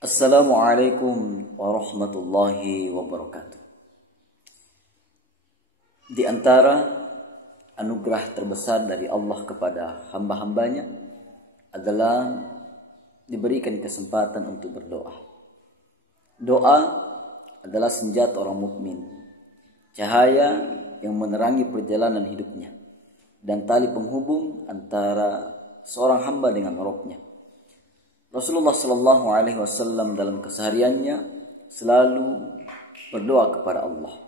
Assalamualaikum warahmatullahi wabarakatuh. Di antara anugerah terbesar dari Allah kepada hamba-hambanya adalah diberikan kesempatan untuk berdoa. Doa adalah senjata orang mukmin, cahaya yang menerangi perjalanan hidupnya, dan tali penghubung antara seorang hamba dengan Rabb-nya. Rasulullah Shallallahu Alaihi Wasallam dalam kesehariannya selalu berdoa kepada Allah,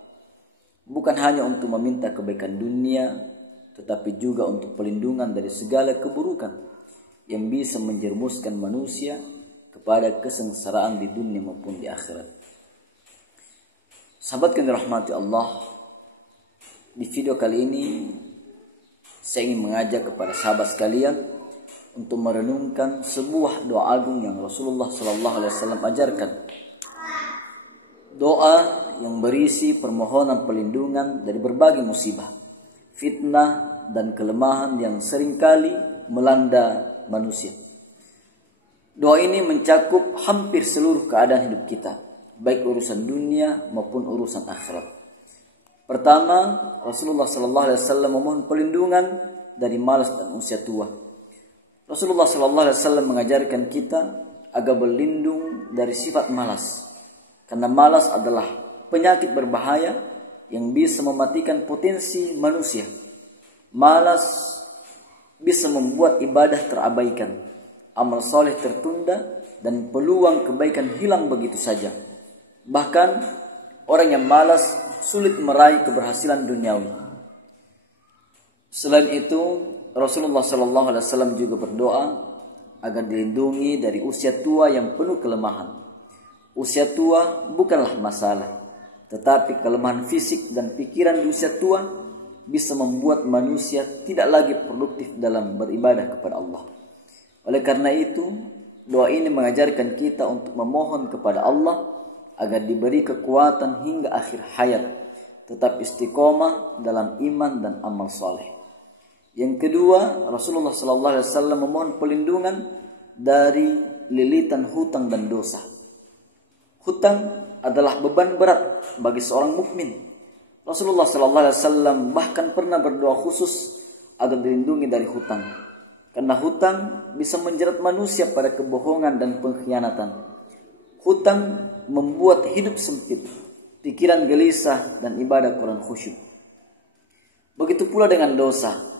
bukan hanya untuk meminta kebaikan dunia, tetapi juga untuk perlindungan dari segala keburukan yang bisa menjerumuskan manusia kepada kesengsaraan di dunia maupun di akhirat. Sahabat yang dirahmati Allah, di video kali ini saya ingin mengajak kepada sahabat sekalian untuk merenungkan sebuah doa agung yang Rasulullah SAW ajarkan. Doa yang berisi permohonan perlindungan dari berbagai musibah, fitnah, dan kelemahan yang seringkali melanda manusia. Doa ini mencakup hampir seluruh keadaan hidup kita, baik urusan dunia maupun urusan akhirat. Pertama, Rasulullah SAW memohon perlindungan dari malas dan usia tua. Rasulullah SAW mengajarkan kita agar berlindung dari sifat malas, karena malas adalah penyakit berbahaya yang bisa mematikan potensi manusia. Malas bisa membuat ibadah terabaikan, amal soleh tertunda, dan peluang kebaikan hilang begitu saja. Bahkan orang yang malas sulit meraih keberhasilan duniawi. Selain itu, Rasulullah SAW juga berdoa agar dilindungi dari usia tua yang penuh kelemahan. Usia tua bukanlah masalah, tetapi kelemahan fisik dan pikiran di usia tua bisa membuat manusia tidak lagi produktif dalam beribadah kepada Allah. Oleh karena itu, doa ini mengajarkan kita untuk memohon kepada Allah agar diberi kekuatan hingga akhir hayat, tetap istiqomah dalam iman dan amal soleh. Yang kedua, Rasulullah SAW memohon perlindungan dari lilitan hutang dan dosa. Hutang adalah beban berat bagi seorang mukmin. Rasulullah SAW bahkan pernah berdoa khusus agar dilindungi dari hutang, karena hutang bisa menjerat manusia pada kebohongan dan pengkhianatan. Hutang membuat hidup sempit, pikiran gelisah, dan ibadah kurang khusyuk. Begitu pula dengan dosa.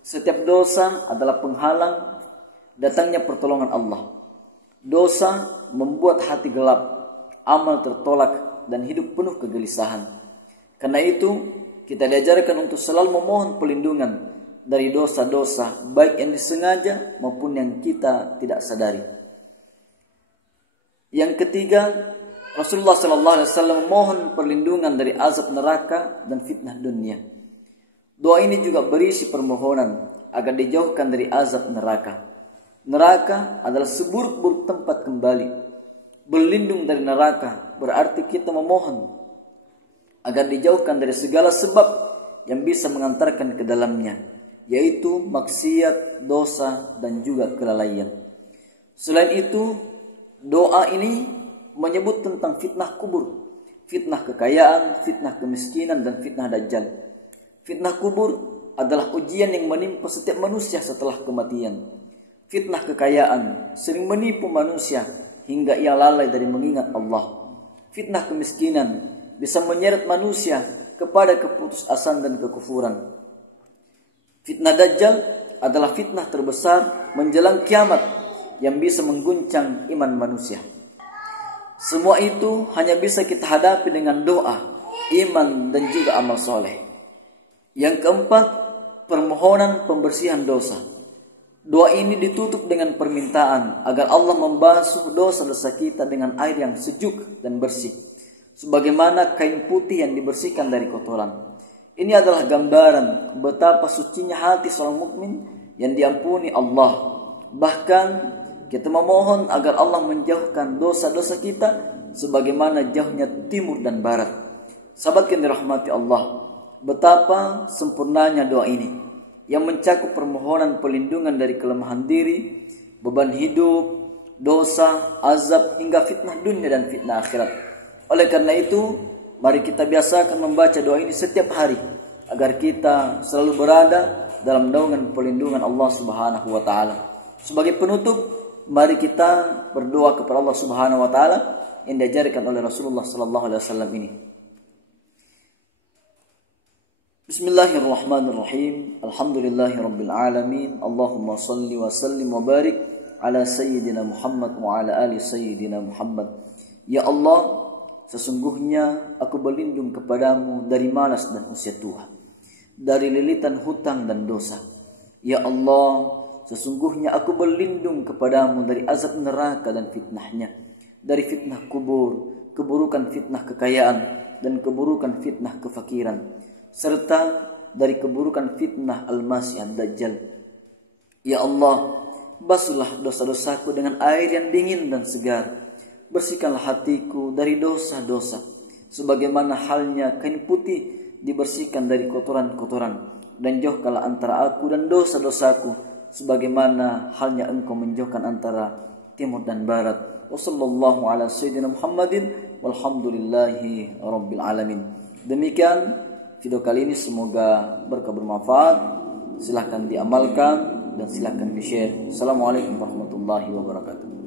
Setiap dosa adalah penghalang datangnya pertolongan Allah. Dosa membuat hati gelap, amal tertolak, dan hidup penuh kegelisahan. Karena itu, kita diajarkan untuk selalu memohon perlindungan dari dosa-dosa, baik yang disengaja maupun yang kita tidak sadari. Yang ketiga, Rasulullah SAW memohon perlindungan dari azab neraka dan fitnah dunia. Doa ini juga berisi permohonan agar dijauhkan dari azab neraka. Neraka adalah seburuk-buruk tempat kembali. Berlindung dari neraka berarti kita memohon agar dijauhkan dari segala sebab yang bisa mengantarkan ke dalamnya, yaitu maksiat, dosa, dan juga kelalaian. Selain itu, doa ini menyebut tentang fitnah kubur, fitnah kekayaan, fitnah kemiskinan, dan fitnah dajjal. Fitnah kubur adalah ujian yang menimpa setiap manusia setelah kematian. Fitnah kekayaan sering menipu manusia hingga ia lalai dari mengingat Allah. Fitnah kemiskinan bisa menyeret manusia kepada keputusasaan dan kekufuran. Fitnah dajjal adalah fitnah terbesar menjelang kiamat yang bisa mengguncang iman manusia. Semua itu hanya bisa kita hadapi dengan doa, iman, dan juga amal soleh. Yang keempat, permohonan pembersihan dosa. Doa ini ditutup dengan permintaan agar Allah membasuh dosa-dosa kita dengan air yang sejuk dan bersih, sebagaimana kain putih yang dibersihkan dari kotoran. Ini adalah gambaran betapa sucinya hati seorang mukmin yang diampuni Allah. Bahkan kita memohon agar Allah menjauhkan dosa-dosa kita sebagaimana jauhnya timur dan barat. Sahabat yang dirahmati Allah, betapa sempurnanya doa ini yang mencakup permohonan perlindungan dari kelemahan diri, beban hidup, dosa, azab, hingga fitnah dunia dan fitnah akhirat. Oleh karena itu, mari kita biasakan membaca doa ini setiap hari agar kita selalu berada dalam naungan perlindungan Allah Subhanahu wa taala. Sebagai penutup, mari kita berdoa kepada Allah Subhanahu wa taala yang diajarkan oleh Rasulullah sallallahu alaihi wasallam ini. Bismillahirrahmanirrahim. Alhamdulillahirabbil alamin. Allahumma shalli wa sallim wa barik ala sayyidina Muhammad wa ala ali sayyidina Muhammad. Ya Allah, sesungguhnya aku berlindung kepadamu dari malas dan usia tua, dari lilitan hutang dan dosa. Ya Allah, sesungguhnya aku berlindung kepadamu dari azab neraka dan fitnahnya, dari fitnah kubur, keburukan fitnah kekayaan, dan keburukan fitnah kefakiran, serta dari keburukan fitnah Al-Masih Ad-Dajjal. Ya Allah, basuhlah dosa-dosaku dengan air yang dingin dan segar. Bersihkanlah hatiku dari dosa-dosa, sebagaimana halnya kain putih dibersihkan dari kotoran-kotoran. Dan jauhkanlah antara aku dan dosa-dosaku, sebagaimana halnya engkau menjauhkan antara timur dan barat. Wassallallahu ala sayyidina Muhammadin walhamdulillahi rabbil alamin. Demikian video kali ini, semoga berkah bermanfaat. Silahkan diamalkan dan silahkan di-share. Assalamualaikum warahmatullahi wabarakatuh.